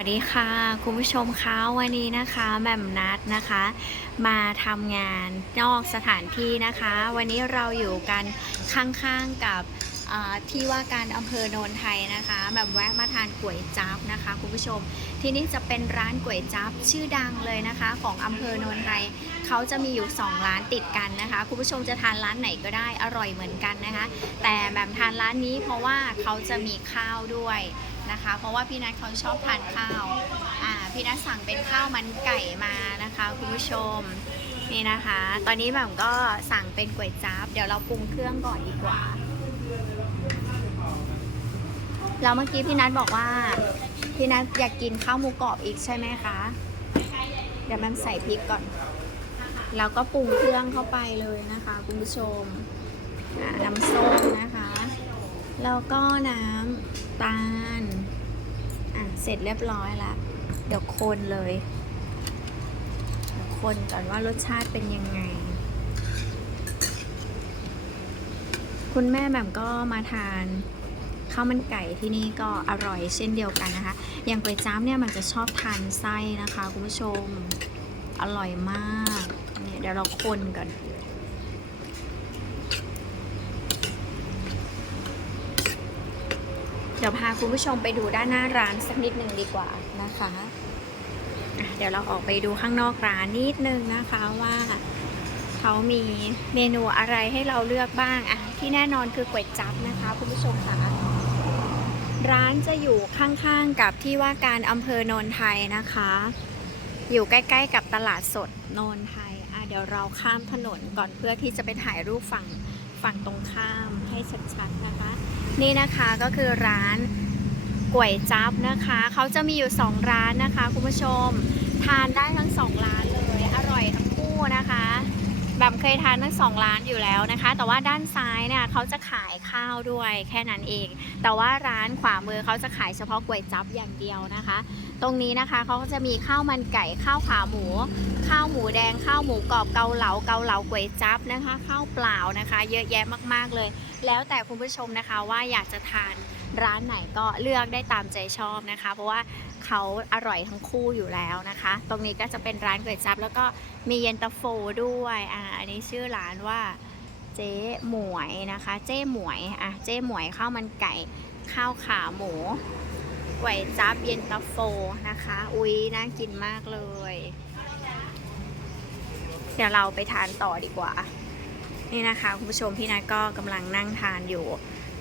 สวัสดีค่ะ คุณผู้ชมคะวันนี้นะคะแหม่มนัดนะคะ มาทำงานนอกสถานที่นะคะ วันนี้เราอยู่กันข้างๆกับที่ว่าการอำเภอโนนไทยนะคะแบบแวะมาทานก๋วยจั๊บนะคะ คุณผู้ชม ที่นี่จะเป็นร้านก๋วยจั๊บชื่อดังเลยนะคะ ของอำเภอโนนไทยเขาจะมีอยู่ 2 ร้านติดกันนะคะ คุณผู้ชมจะทานร้านไหนก็ได้อร่อยเหมือนกันนะคะ แต่แบบทานร้านนี้เพราะว่าเขาจะมีข้าวด้วย นะคะ เพราะว่าพี่นัทเขาชอบทานข้าวอ่าพี่นัทสั่งเป็นข้าวมันไก่มานะคะคุณผู้ชมนี่นะคะ ตอนนี้แบบก็สั่งเป็นก๋วยจั๊บเดี๋ยวเราปรุงเครื่องก่อนดีกว่าแล้วเมื่อกี้พี่นัทบอกว่า พี่นัทอยากกินข้าวหมูกรอบอีกใช่ไหมคะ เดี๋ยวมันใส่พริกก่อน แล้วก็ปรุงเครื่องเข้าไปเลยนะคะคุณผู้ชมน้ำส้มนะคะ แล้วก็น้ำตาล เสร็จเรียบร้อยแล้วเดี๋ยวคนเลยเดี๋ยวคนก่อนว่ารสชาติเป็นยังไง คุณแม่แหม่มก็มาทานข้าวมันไก่ที่นี่ก็อร่อยเช่นเดียวกันนะคะ อย่างก๋วยจั๊บเนี่ยมันจะชอบทานไส้นะคะคุณผู้ชม อร่อยมาก เนี่ยเดี๋ยวเราคนก่อน ดี๋ยวพาคุณผู้ชมไปดูด้านหน้าร้านสักนิดหนึ่งดีกว่านะคะะเดี๋ยวเราออกไปดูข้างนอกร้านนิดนึงนะคะว่าเขามีเมนูอะไรให้เราเลือกบ้างอะที่แน่นอนคือก๋วยจั๊บนะคะคุณผู้ชมค่ะร้านจะอยู่ข้างๆกับที่ว่าการอำเภอโนนไทยนะคะ อยู่ใกล้ๆกับตลาดสดโนนไทยอะเดี๋ยวเราข้ามถนนก่อนเพื่อที่จะไปถ่ายรูปฝั่ง ฝั่งตรงข้ามให้ชัดๆนะคะ นี่นะคะก็คือร้านก๋วยจั๊บนะคะ เขาจะมีอยู่ 2 ร้านนะคะ คุณผู้ชม ทานได้ทั้ง 2 ร้านเลย อร่อยทั้งคู่นะคะ แบบเคยทานทั้งสองร้านอยู่แล้วนะคะ แต่ว่าด้านซ้ายเนี่ยเขาจะขายข้าวด้วยแค่นั้นเอง แต่ว่าร้านขวามือเขาจะขายเฉพาะก๋วยจั๊บอย่างเดียวนะคะ ตรงนี้นะคะเขาก็จะมีข้าวมันไก่ข้าวขาหมู ข้าวหมูแดงข้าวหมูกรอบเกาเหลาเกาเหลาก๋วยจั๊บนะคะ ข้าวเปล่านะคะ เยอะแยะมากๆเลย แล้วแต่คุณผู้ชมนะคะว่าอยากจะทาน ร้านไหนก็เลือกได้ตามใจชอบนะคะ เพราะว่าเขาอร่อยทั้งคู่อยู่แล้วนะคะ ตรงนี้ก็จะเป็นร้านก๋วยจั๊บแล้วก็มีเย็นตาโฟด้วยอ่าอันนี้ชื่อร้านว่าเจ๊หมวยนะคะ เจ๊หมวยอะเจ๊หมวยข้าวมันไก่ข้าวขาหมูก๋วยจั๊บเย็นตาโฟนะคะ อุ๊ยน่ากินมากเลย เดี๋ยวเราไปทานต่อดีกว่า นี่นะคะ คุณผู้ชมพี่นัทก็กำลังนั่งทานอยู่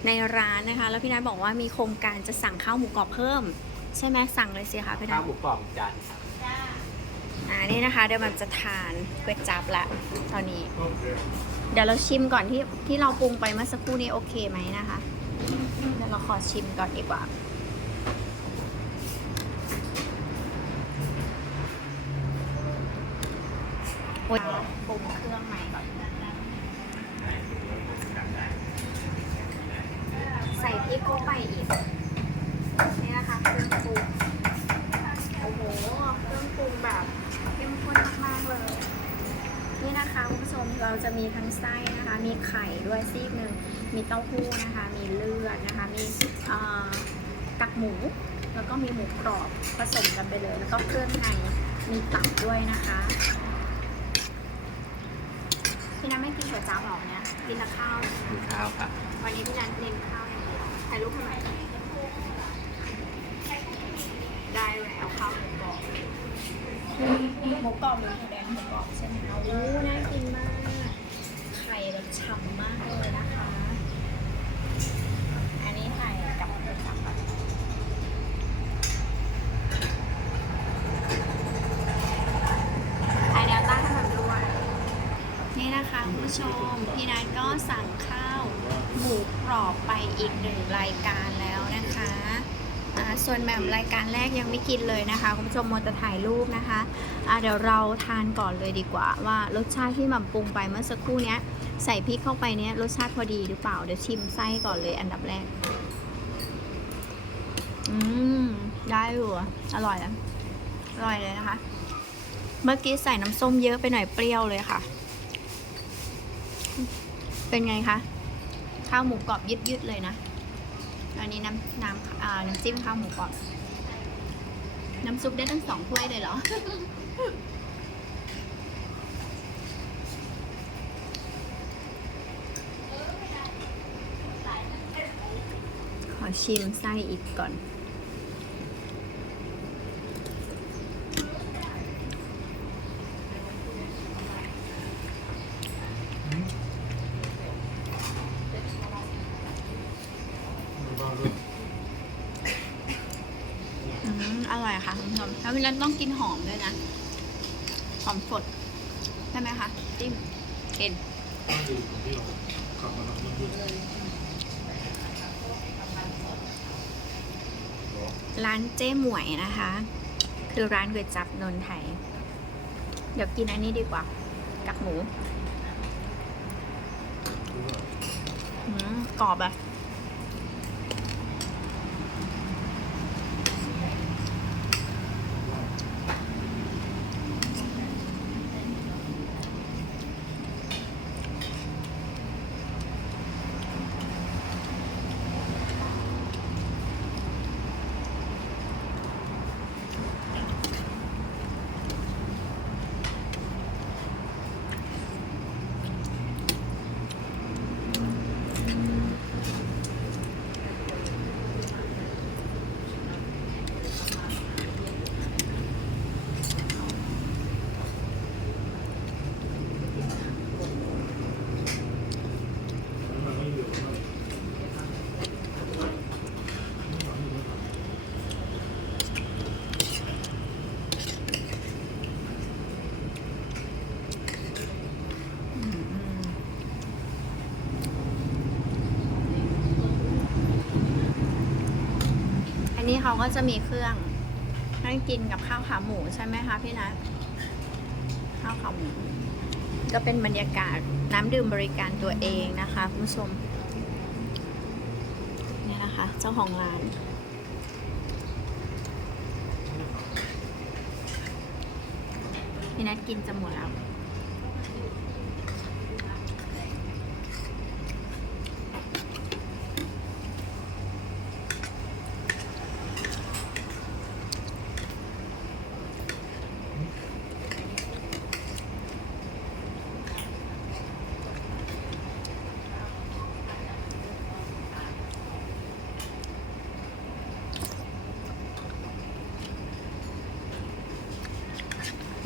ในร้านนะคะ แล้วพี่นัทบอกว่ามีโครงการจะสั่งข้าวหมูกรอบเพิ่ม ใช่ไหมสั่งเลยสิคะพี่นัข้าทวหมูกรอบจานครับอ่านี่นะคะ เดี๋ยวมันจะทานก๋วยจั๊บละตอนนี้ เดี๋ยวเราชิมก่อนที่ที่เราปรุงไปเมื่อสักครู่นี้โอเคไหมนะคะ เดี๋ยวเราขอชิมก่อนดีกว่า โอ๊ยปรุงเครื่องใหม่ก่อนใส่พริก เข้าไปอีกนี่นะคะเครื่องปรุงโอ้โหเครื่องปรุงแบบเข้มข้นมากๆเลย นี่นะคะคุณผู้ชมเราจะมีทั้งไส้นะคะ มีไข่ด้วยซีกหนึ่งมีเต้าหู้นะคะ มีเลือดนะคะ มีเอ่อกักหมู แล้วก็มีหมูกรอบผสมกันไปเลย แล้วก็เครื่องในมีตับด้วยนะคะพี่นัทไม่กินก๋วยจั๊บหรอกเนี่ยกินแต่ข้าวมีข้าวครับวันนี้พี่นัทเน้นข้าวอย่างเดียว ถ่ายรูปให้หน่อยได้แล้วข้าวหมูกรอบหมูกรอบหรือหมูแดงหมูกรอบใช่ไหมคะโอ้น่ากินมาก ไข่แบบฉ่ำมากเลยนะคะ อันนี้ไข่กับหมูสับก่อนถ่ายแนวตั้งให้มันด้วย นี่นะคะคุณผู้ชม พี่นัทก็สั่งข้าว หมูกรอบไปอีกหนึ่งรายการแล้วนะคะส่วนแบบรายการแรกยังไม่กินเลยนะคะคุณผู้ชมมดจะถ่ายรูปนะคะอ่าเดี๋ยวเราทานก่อนเลยดีกว่า ว่ารสชาติที่หม่ำปรุงไปเมื่อสักครู่เนี้ยใส่พริกเข้าไปเนี้ยรสชาติพอดีหรือเปล่า เดี๋ยวชิมไส้ก่อนเลยอันดับแรก อืมได้อยู่ออร่อยอะอร่อยเลยนะคะ เมื่อกี้ใส่น้ำส้มเยอะไปหน่อยเปรี้ยวเลยค่ะ เป็นไงคะ ข้าวหมูกรอบยืดๆเลยนะ อันนี้น้ำน้ำอ่าน้ำจิ้มข้าวหมูกรอบ น้ำซุปได้ตั้งสองถ้วยเลยเหรอ ขอชิมไส้อีกก่อน อืม อร่อยค่ะคุณผู้ชม แล้วพี่นัทต้องกินหอมด้วยนะ หอมสดใช่ไหมคะจิ้มเอ็นร้านเจ๊หมวยนะคะ คือร้านก๋วยจับนนไทย เดี๋ยวกินอันนี้ดีกว่า กับหมูอืมกรอบอะอืมอั นี้เขาก็จะมีเครื่องให้กินกับข้าวขาหมูใช่ไหมคะพี่นัทข้าวขาหมู ก็เป็นบรรยากาศน้ำดื่มบริการตัวเองนะคะคุณผู้ชมเนี่ยนะคะ เจ้าของร้านพี่นัทกินจะหมดแล้ว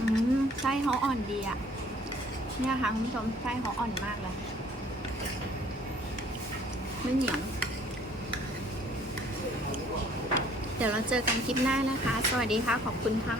อืม ไส้เขาอ่อนดีอะเนี่ยค่ะคุณผู้ชมไส้เขาอ่อนมากเลย ไม่เหนียว เดี๋ยวเราเจอกันคลิปหน้านะคะ สวัสดีค่ะ ขอบคุณค่ะ